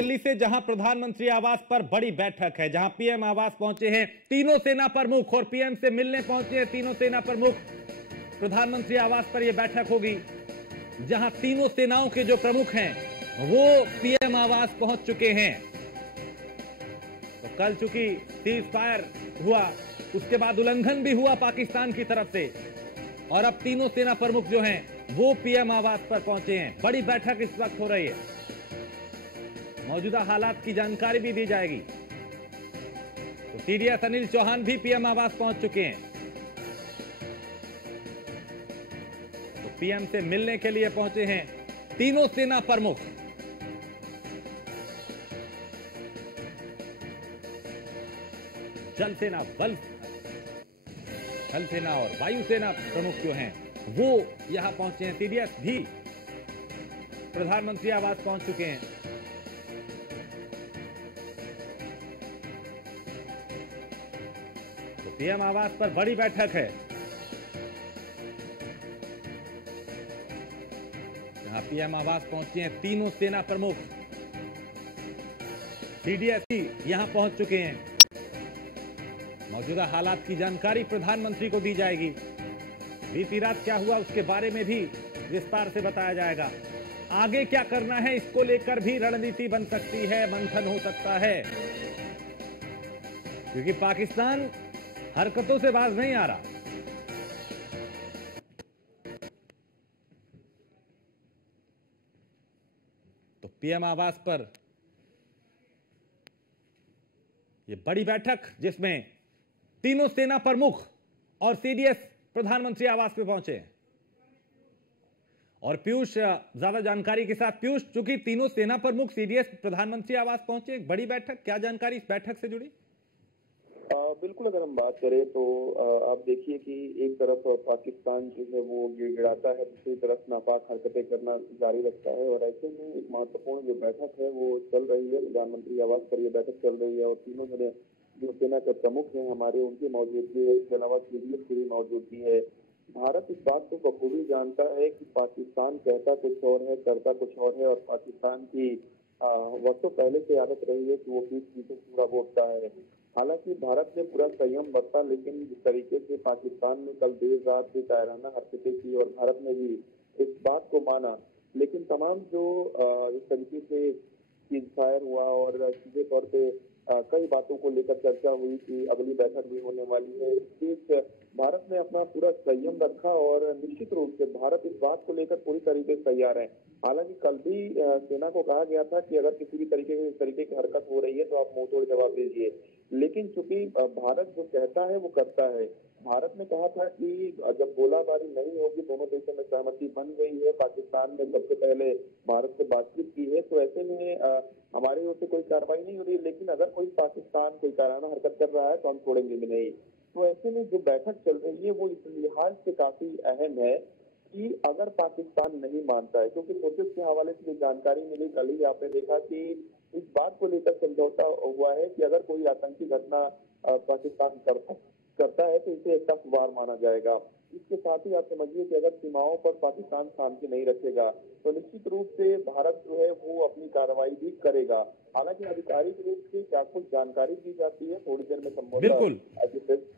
दिल्ली से, जहां प्रधानमंत्री आवास पर बड़ी बैठक है, जहां पीएम आवास पहुंचे हैं तीनों सेना प्रमुख और पीएम से मिलने पहुंचे हैं तीनों सेना प्रमुख। प्रधानमंत्री आवास पर यह बैठक होगी जहां तीनों सेनाओं के जो प्रमुख हैं वो पीएम आवास पहुंच चुके हैं। तो कल चूंकि सीज फायर हुआ, उसके बाद उल्लंघन भी हुआ पाकिस्तान की तरफ से, और अब तीनों सेना प्रमुख जो हैं वो पीएम आवास पर पहुंचे हैं। बड़ी बैठक इस वक्त हो रही है, मौजूदा हालात की जानकारी भी दी जाएगी। तो टीडीएस अनिल चौहान भी पीएम आवास पहुंच चुके हैं, तो पीएम से मिलने के लिए पहुंचे हैं तीनों सेना प्रमुख। जल सेना, थल सेना और वायुसेना प्रमुख जो हैं वो यहां पहुंचे हैं। टीडीएस भी प्रधानमंत्री आवास पहुंच चुके हैं। तो पीएम आवास पर बड़ी बैठक है, जहां पीएम आवास पहुंचे हैं तीनों सेना प्रमुख। टीडीएस भी यहां पहुंच चुके हैं। मौजूदा हालात की जानकारी प्रधानमंत्री को दी जाएगी। बीती रात क्या हुआ उसके बारे में भी विस्तार से बताया जाएगा। आगे क्या करना है इसको लेकर भी रणनीति बन सकती है, मंथन हो सकता है, क्योंकि पाकिस्तान हरकतों से बाज नहीं आ रहा। तो पीएम आवास पर यह बड़ी बैठक जिसमें तीनों सेना प्रमुख और सीडीएस प्रधानमंत्री आवास पे पहुंचे हैं। और पीयूष ज्यादा जानकारी के साथ। पीयूष, चूंकि तीनों सेना प्रमुख सीडीएस प्रधानमंत्री आवास पहुंचे, बड़ी बैठक, क्या जानकारी इस बैठक से जुड़ी? बिल्कुल, अगर हम बात करें तो आप देखिए कि एक तरफ पाकिस्तान जो है वो गिड़गिड़ाता है, दूसरी तरफ नापाक हरकतें करना जारी रखता है, और ऐसे में एक महत्वपूर्ण जो बैठक है वो चल रही है। प्रधानमंत्री आवास पर ये बैठक चल रही है और तीनों जो सेना के प्रमुख हैं हमारे, उनकी मौजूदगी है। इसके अलावा सीडीएस की भी मौजूदगी है। भारत इस बात को बखूबी जानता है कि पाकिस्तान कहता कुछ और है, करता कुछ और है, और पाकिस्तान की वर्षों पहले से आदत रही है कि वो पीठ पीछे पूरा बोलता है। हालांकि भारत ने पूरा संयम बरता, लेकिन जिस तरीके से पाकिस्तान ने कल देर रात भी कायराना हरकतें की और भारत ने भी इस बात को माना, लेकिन तमाम जो इस तरीके से सीज फायर हुआ और सीधे तौर पे कई बातों को लेकर चर्चा हुई कि अगली बैठक भी होने वाली है। इस बीच भारत ने अपना पूरा संयम रखा और निश्चित रूप से भारत इस बात को लेकर पूरी तरीके से तैयार है। हालांकि कल भी सेना को कहा गया था कि अगर किसी भी तरीके से इस तरीके की हरकत हो रही है तो आप मुंहतोड़ जवाब दीजिए, लेकिन चूंकि भारत जो कहता है वो करता है। भारत ने कहा था कि जब गोलाबारी नहीं होगी, दोनों देशों में सहमति बन गई है, पाकिस्तान ने सबसे पहले भारत से बातचीत की है, तो ऐसे में हमारी ओर से कोई कार्रवाई नहीं हो रही, लेकिन अगर कोई पाकिस्तान कोई कायराना हरकत कर रहा है तो हम छोड़ेंगे भी नहीं। तो ऐसे में जो बैठक चल रही है वो इस लिहाज से काफी अहम है कि अगर पाकिस्तान नहीं मानता है, क्योंकि नोटिस के हवाले से जो जानकारी मिली कल ही आपने देखा कि इस बात को लेकर समझौता हुआ है कि अगर कोई आतंकी घटना पाकिस्तान करता है तो इसे एक टफ वार माना जाएगा। इसके साथ ही आप समझिए कि अगर सीमाओं पर पाकिस्तान शांति नहीं रखेगा तो निश्चित रूप से भारत जो है वो अपनी कार्रवाई भी करेगा। हालांकि आधिकारिक रूप से क्या कुछ जानकारी दी जाती है, थोड़ी देर में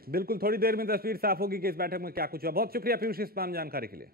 बिल्कुल थोड़ी देर में तस्वीर साफ होगी कि इस बैठक में क्या कुछ हुआ। बहुत शुक्रिया पीयूष इस तमाम जानकारी के लिए।